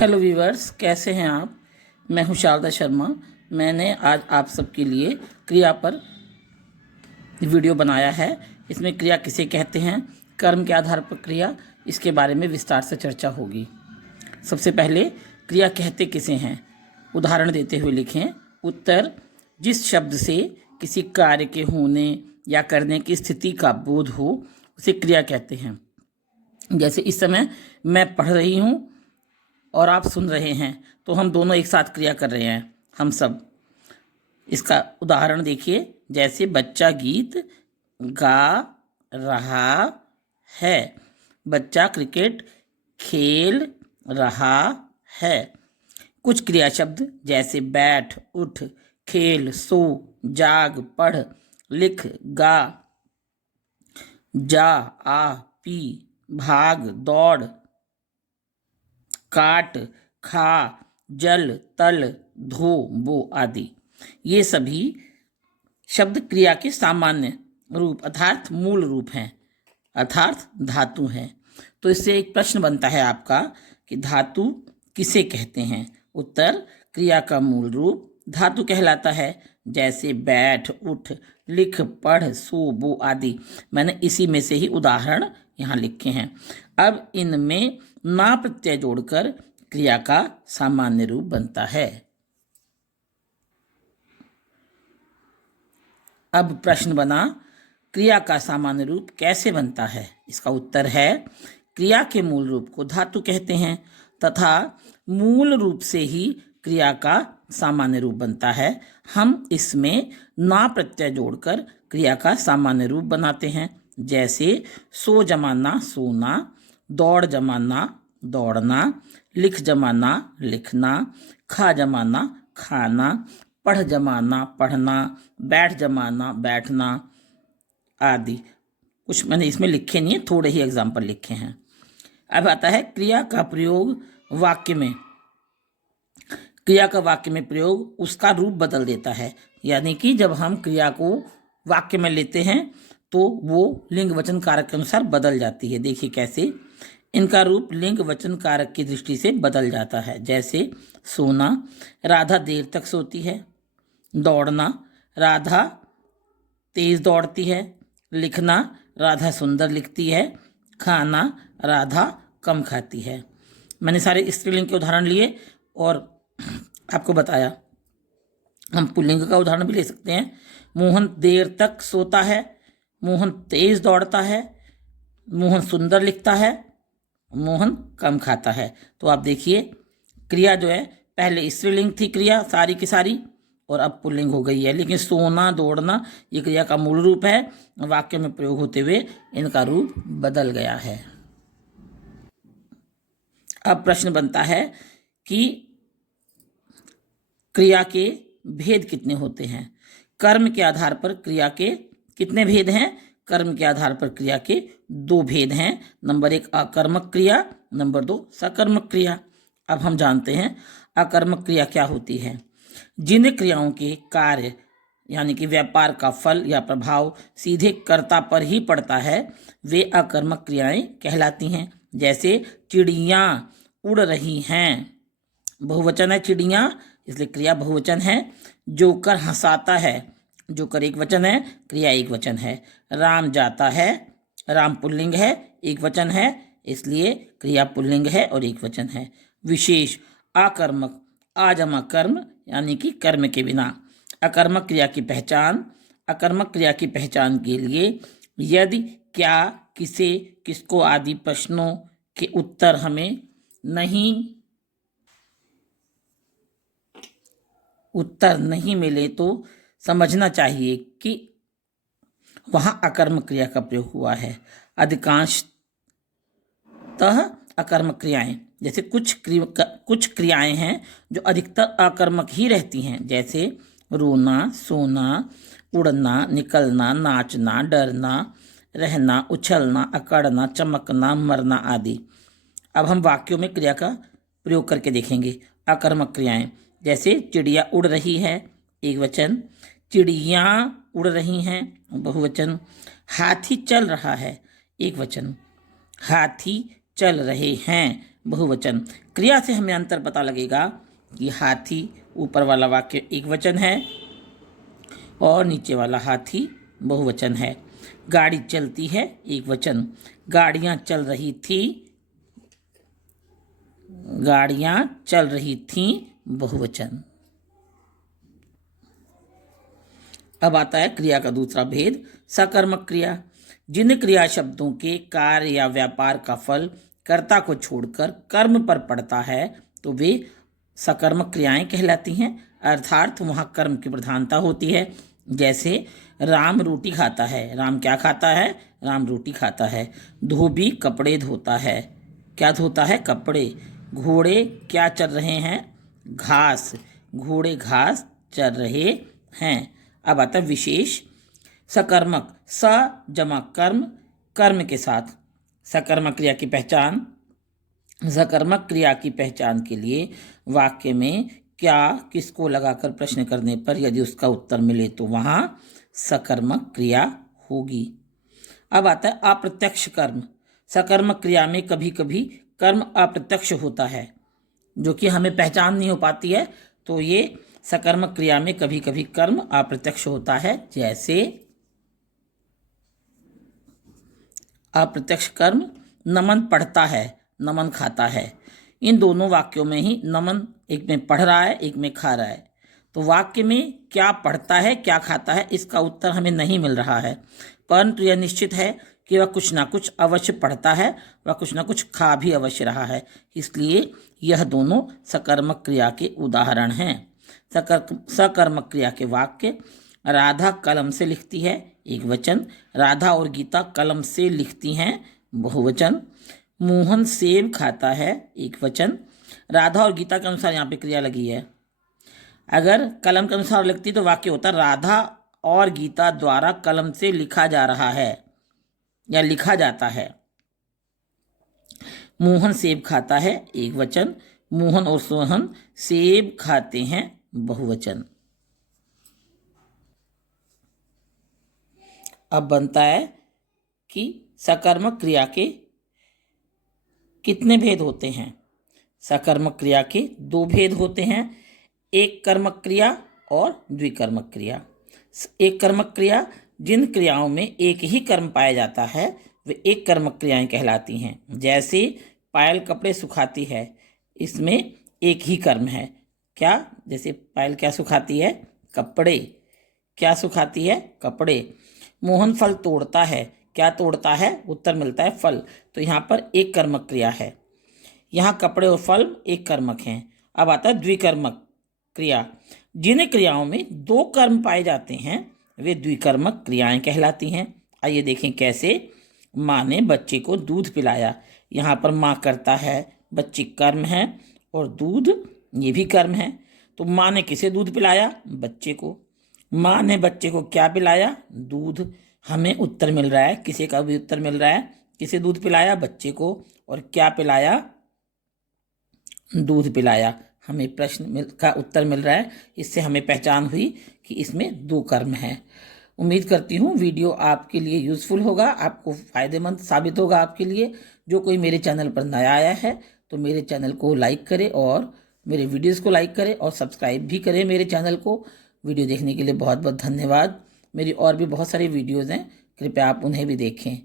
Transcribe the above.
Hello viewers, कैसे हैं आप। मैं हूं शारदा शर्मा। मैंने आज आप सबके लिए क्रिया पर वीडियो बनाया है। इसमें क्रिया किसे कहते हैं, कर्म के आधार पर क्रिया, इसके बारे में विस्तार से चर्चा होगी। सबसे पहले क्रिया कहते किसे हैं, उदाहरण देते हुए लिखें। उत्तर: जिस शब्द से किसी कार्य के होने या करने की स्थिति का बोध हो उसे क्रिया कहते हैं। जैसे इस समय मैं पढ़ रही हूँ और आप सुन रहे हैं, तो हम दोनों एक साथ क्रिया कर रहे हैं, हम सब। इसका उदाहरण देखिए, जैसे बच्चा गीत गा रहा है, बच्चा क्रिकेट खेल रहा है। कुछ क्रिया शब्द जैसे बैठ, उठ, खेल, सो, जाग, पढ़, लिख, गा, जा, आ, पी, भाग, दौड़, काट, खा, जल, तल, धो, बो आदि, ये सभी शब्द क्रिया के सामान्य रूप अर्थात मूल रूप हैं, अर्थात धातु हैं। तो इससे एक प्रश्न बनता है आपका कि धातु किसे कहते हैं। उत्तर: क्रिया का मूल रूप धातु कहलाता है। जैसे बैठ, उठ, लिख, पढ़, सो, बो आदि। मैंने इसी में से ही उदाहरण यहाँ लिखे हैं। अब इनमें ना प्रत्यय जोड़कर क्रिया का सामान्य रूप बनता है। अब प्रश्न बना, क्रिया का सामान्य रूप कैसे बनता है। इसका उत्तर है, क्रिया के मूल रूप को धातु कहते हैं तथा मूल रूप से ही क्रिया का सामान्य रूप बनता है। हम इसमें ना प्रत्यय जोड़कर क्रिया का सामान्य रूप बनाते हैं। जैसे सो जमाना सोना, दौड़ जमाना दौड़ना, लिख जमाना लिखना, खा जमाना खाना, पढ़ जमाना पढ़ना, बैठ जमाना बैठना आदि। कुछ मैंने इसमें लिखे नहीं है, थोड़े ही एग्जाम्पल लिखे हैं। अब आता है क्रिया का प्रयोग वाक्य में। क्रिया का वाक्य में प्रयोग उसका रूप बदल देता है, यानी कि जब हम क्रिया को वाक्य में लेते हैं तो वो लिंग वचन कारक के अनुसार बदल जाती है। देखिए कैसे इनका रूप लिंग वचन कारक की दृष्टि से बदल जाता है। जैसे सोना, राधा देर तक सोती है। दौड़ना, राधा तेज दौड़ती है। लिखना, राधा सुंदर लिखती है। खाना, राधा कम खाती है। मैंने सारे स्त्रीलिंग के उदाहरण लिए और आपको बताया। हम पुल्लिंग का उदाहरण भी ले सकते हैं। मोहन देर तक सोता है, मोहन तेज दौड़ता है, मोहन सुंदर लिखता है, मोहन कम खाता है। तो आप देखिए क्रिया जो है, पहले स्त्रीलिंग थी क्रिया सारी की सारी और अब पुल्लिंग हो गई है, लेकिन सोना दौड़ना ये क्रिया का मूल रूप है। वाक्य में प्रयोग होते हुए इनका रूप बदल गया है। अब प्रश्न बनता है कि क्रिया के भेद कितने होते हैं। कर्म के आधार पर क्रिया के कितने भेद हैं। कर्म के आधार पर क्रिया के दो भेद हैं। नंबर 1 अकर्मक क्रिया, नंबर 2 सकर्मक क्रिया। अब हम जानते हैं अकर्मक क्रिया क्या होती है। जिन क्रियाओं के कार्य यानी कि व्यापार का फल या प्रभाव सीधे कर्ता पर ही पड़ता है वे अकर्मक क्रियाएं कहलाती हैं। जैसे चिड़ियाँ उड़ रही हैं, बहुवचन है चिड़ियाँ इसलिए क्रिया बहुवचन है। जोकर हंसाता है, जोकर एक वचन है, क्रिया एक वचन है। राम जाता है, राम पुल्लिंग है, एक वचन है, इसलिए क्रिया पुल्लिंग है और एक वचन है। विशेष आकर्मक आजमा कर्म यानी कि कर्म के बिना। अकर्मक क्रिया की पहचान। अकर्मक क्रिया की पहचान के लिए यदि, क्या, किसे, किसको आदि प्रश्नों के उत्तर हमें नहीं मिले तो समझना चाहिए कि वहां अकर्मक क्रिया का प्रयोग हुआ है। अधिकांशतः अकर्मक क्रियाएं, जैसे कुछ क्रियाएं हैं जो अधिकतर अकर्मक ही रहती हैं। जैसे रोना, सोना, उड़ना, निकलना, नाचना, डरना, रहना, उछलना, अकड़ना, चमकना, मरना आदि। अब हम वाक्यों में क्रिया का प्रयोग करके देखेंगे। अकर्मक क्रियाएं जैसे चिड़िया उड़ रही है, एक वचन। चिड़ियाँ उड़ रही हैं, बहुवचन। हाथी चल रहा है, एक वचन। हाथी चल रहे हैं, बहुवचन। क्रिया से हमें अंतर पता लगेगा कि हाथी, ऊपर वाला वाक्य एक वचन है और नीचे वाला हाथी बहुवचन है। गाड़ी चलती है, एक वचन। गाड़ियां चल रही थी, गाड़ियां चल रही थीं, बहुवचन। अब आता है क्रिया का दूसरा भेद, सकर्मक क्रिया। जिन क्रिया शब्दों के कार्य या व्यापार का फल कर्ता को छोड़कर कर्म पर पड़ता है तो वे सकर्मक क्रियाएं कहलाती हैं, अर्थात वहाँ कर्म की प्रधानता होती है। जैसे राम रोटी खाता है, राम क्या खाता है? राम रोटी खाता है। धोबी कपड़े धोता है, क्या धोता है? कपड़े। घोड़े क्या चर रहे हैं? घास, घोड़े घास चर रहे हैं। अब आता है विशेष सकर्मक, स जमा कर्म, कर्म के साथ। सकर्मक क्रिया की पहचान। सकर्मक क्रिया की पहचान के लिए वाक्य में क्या किसको लगाकर प्रश्न करने पर यदि उसका उत्तर मिले तो वहाँ सकर्मक क्रिया होगी। अब आता है अप्रत्यक्ष कर्म। सकर्मक क्रिया में कभी कभी कर्म अप्रत्यक्ष होता है, जो कि हमें पहचान नहीं हो पाती है, तो ये सकर्मक क्रिया में कभी कभी कर्म अप्रत्यक्ष होता है। जैसे अप्रत्यक्ष कर्म, नमन पढ़ता है, नमन खाता है। इन दोनों वाक्यों में ही नमन एक में पढ़ रहा है, एक में खा रहा है। तो वाक्य में क्या पढ़ता है क्या खाता है इसका उत्तर हमें नहीं मिल रहा है, परंतु यह निश्चित है कि वह कुछ ना कुछ अवश्य पढ़ता है, वह कुछ ना कुछ खा भी अवश्य रहा है। इसलिए यह दोनों सकर्मक क्रिया के उदाहरण हैं। सकर्मक क्रिया के वाक्य, राधा कलम से लिखती है, एक वचन। राधा और गीता कलम से लिखती हैं, बहुवचन। मोहन सेब खाता है, एक वचन। राधा और गीता के अनुसार यहाँ पे क्रिया लगी है। अगर कलम के अनुसार लिखती तो वाक्य होता राधा और गीता द्वारा कलम से लिखा जा रहा है या लिखा जाता है। मोहन सेब खाता है, एक वचन। मोहन और सोहन सेब खाते हैं, बहुवचन। अब बनता है कि सकर्मक क्रिया के कितने भेद होते हैं। सकर्मक क्रिया के दो भेद होते हैं, एक कर्मक क्रिया और द्विकर्मक क्रिया। एक कर्मक क्रिया, जिन क्रियाओं में एक ही कर्म पाया जाता है वे एक कर्मक क्रियाएं कहलाती हैं। जैसे पायल कपड़े सुखाती है, इसमें एक ही कर्म है, क्या? जैसे पायल क्या सुखाती है? कपड़े। क्या सुखाती है? कपड़े। मोहन फल तोड़ता है, क्या तोड़ता है? उत्तर मिलता है फल। तो यहाँ पर एक कर्मक क्रिया है, यहाँ कपड़े और फल एक कर्मक हैं। अब आता है द्विकर्मक क्रिया। जिन क्रियाओं में दो कर्म पाए जाते हैं वे द्विकर्मक क्रियाएं कहलाती हैं। आइए देखें कैसे। माँ ने बच्चे को दूध पिलाया, यहाँ पर माँ करता है, बच्चे कर्म है और दूध ये भी कर्म है। तो माँ ने किसे दूध पिलाया? बच्चे को। माँ ने बच्चे को क्या पिलाया? दूध। हमें उत्तर मिल रहा है, किसी का भी उत्तर मिल रहा है। किसे दूध पिलाया? बच्चे को। और क्या पिलाया? दूध पिलाया। हमें प्रश्न का उत्तर मिल रहा है। इससे हमें पहचान हुई कि इसमें दो कर्म हैं। उम्मीद करती हूँ वीडियो आपके लिए यूज़फुल होगा, आपको फ़ायदेमंद साबित होगा आपके लिए। जो कोई मेरे चैनल पर नया आया है तो मेरे चैनल को लाइक करें और मेरे वीडियोज़ को लाइक करें और सब्सक्राइब भी करें मेरे चैनल को। वीडियो देखने के लिए बहुत बहुत धन्यवाद। मेरी और भी बहुत सारी वीडियोज़ हैं, कृपया आप उन्हें भी देखें।